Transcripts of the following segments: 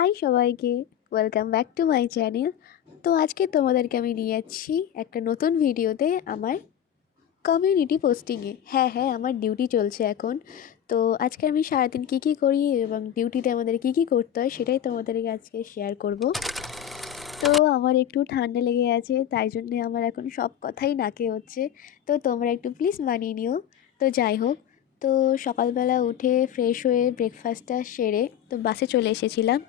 High সবাইকে, welcome back to my channel. তো আজকে তোমাদেরকে আমি নিয়ে যাচ্ছি একটা নতুন ভিডিওতে আমার কমিউনিটি পোস্টিংয়ে। হ্যাঁ, আমার ডিউটি চলছে এখন। তো আজকে আমি সারাদিন কী করি এবং ডিউটিতে আমাদের কী করতে হয় সেটাই তোমাদেরকে আজকে শেয়ার করব। তো আমার একটু ঠান্ডা লেগে আছে, তাই জন্যে আমার এখন সব কথাই নাকে হচ্ছে। তো তোমরা একটু প্লিজ মানিয়ে নিও। তো যাই হোক, তো সকালবেলা উঠে ফ্রেশ হয়ে ব্রেকফাস্টটা সেরে তো বাসে চলে এসেছিলাম।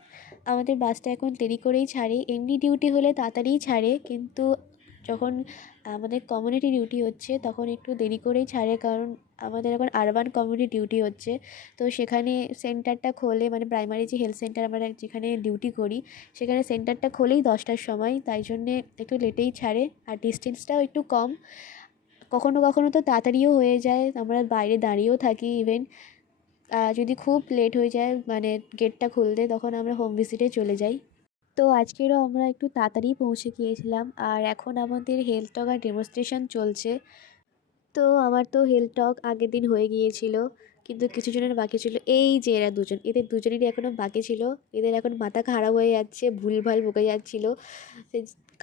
আমাদের বাসটা এখন দেরি করেই ছাড়ে, এমনি ডিউটি হলে তাড়াতাড়িই ছাড়ে, কিন্তু যখন আমাদের কমিউনিটি ডিউটি হচ্ছে তখন একটু দেরি করেই ছাড়ে, কারণ আমাদের এখন আরবান কমিউনিটি ডিউটি হচ্ছে। তো সেখানে সেন্টারটা খোলে, মানে প্রাইমারি যে হেলথ সেন্টার আমরা যেখানে ডিউটি করি সেখানে সেন্টারটা খোলেই 10টার সময়, তাই জন্যে একটু লেটেই ছাড়ে। আর ডিস্টেন্সটাও একটু কম, কখনো কখনো তো তাড়াতাড়িও হয়ে যায়, আমরা বাইরে দাঁড়িয়েও থাকি ইভেন। যদি খুব লেট হয়ে যায় মানে গেটটা খুলতে, তখন আমরা হোম ভিজিটে চলে যাই। তো আজকেরও আমরা একটু তাড়াতাড়ি পৌঁছে গিয়েছিলাম, আর এখন আমাদের হেলথ টক আর ডেমনস্ট্রেশন চলছে। তো আমার তো হেলথ টক আগের দিন হয়ে গিয়েছিল, কিন্তু কিছু জনের বাকি ছিল। এই যে এরা দুজন, এদের দুজনেরই এখনও বাকি ছিল। এদের এখন মাথা খারাপ হয়ে যাচ্ছে, ভুলভাল বকে যাচ্ছিলো।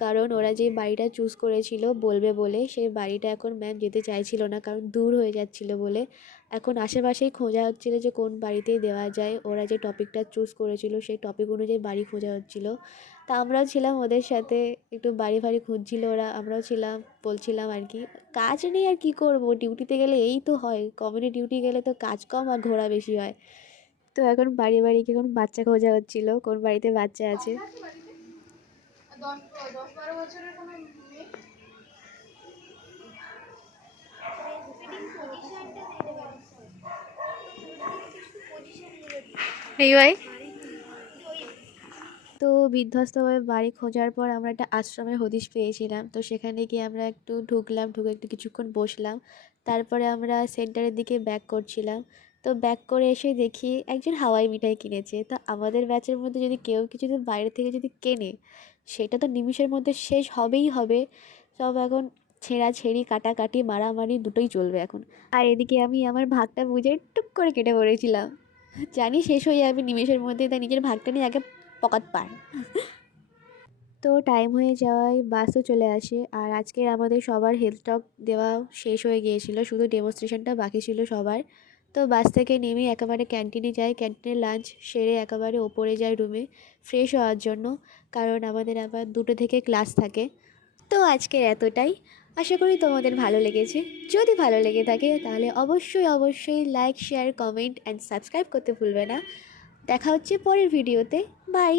কারণ ওরা যে বাড়িটা চুজ করেছিল বলবে বলে, সেই বাড়িটা এখন ম্যাম যেতে চাইছিল না, কারণ দূর হয়ে যাচ্ছিলো বলে। এখন আশেপাশেই খোঁজা হচ্ছিলো যে কোন বাড়িতে দেওয়া যায়। ওরা যে টপিকটা চুজ করেছিল সেই টপিক অনুযায়ী বাড়ি খোঁজা হচ্ছিলো। তা আমরাও ছিলাম ওদের সাথে, একটু বাড়ি ফাড়ি খুঁজছিল ওরা, আমরাও ছিলাম, বলছিলাম আর কি। কাজ নেই আর কি করব, ডিউটিতে গেলে এই তো হয়, কমিউনিটি ডিউটি গেলে তো কাজ কম আর ঘোরা বেশি হয়। তো এখন বাড়ি বাড়ি কি কোন বাচ্চা খোঁজা হচ্ছিল, কোন বাড়িতে বাচ্চা আছে। এই ভাই, তো বিধ্বস্তভাবে বাড়ি খোঁজার পর আমরা একটা আশ্রমের হদিশ পেয়েছিলাম। তো সেখানে গিয়ে আমরা একটু ঢুকলাম, ঢুকে একটু কিছুক্ষণ বসলাম। তারপরে আমরা সেন্টারের দিকে ব্যাক করছিলাম। তো ব্যাক করে এসে দেখি একজন হাওয়াই মিঠাই কিনেছে। তো আমাদের ব্যাচের মধ্যে যদি কেউ কিছু যদি বাইরে থেকে যদি কেনে, সেটা তো নিমিষের মধ্যে শেষ হবেই হবে। সব এখন ছেঁড়াছেঁড়ি, কাটাকাটি, মারামারি দুটোই চলবে এখন। আর এদিকে আমি আমার ভাগটা বুঝে টুক করে কেটে পড়েছিলাম, জানি শেষ হয়ে যাবে নিমেষের মধ্যে, তাই নিজের ভাগটা নিয়ে আগে পকাত পার। তো টাইম হয়ে যাওয়ায় বাসও চলে আসে, আর আজকের আমাদের সবার হেলথ টক দেওয়া শেষ হয়ে গিয়েছিল, শুধু ডেমনস্ট্রেশনটা বাকি ছিল সবার। তো বাস থেকে নেমে একেবারে ক্যান্টিনে যাই, ক্যান্টিনে লাঞ্চ সেরে একেবারে ওপরে যাই রুমে ফ্রেশ হওয়ার জন্য, কারণ আমাদের আবার 2টো থেকে ক্লাস থাকে। তো আজকের এতটাই, আশা করি তোমাদের ভালো লেগেছে। যদি ভালো লেগে থাকে তাহলে অবশ্যই like, share, comment and subscribe করতে ভুলবে না। দেখা হচ্ছে পরের ভিডিওতে। বাই।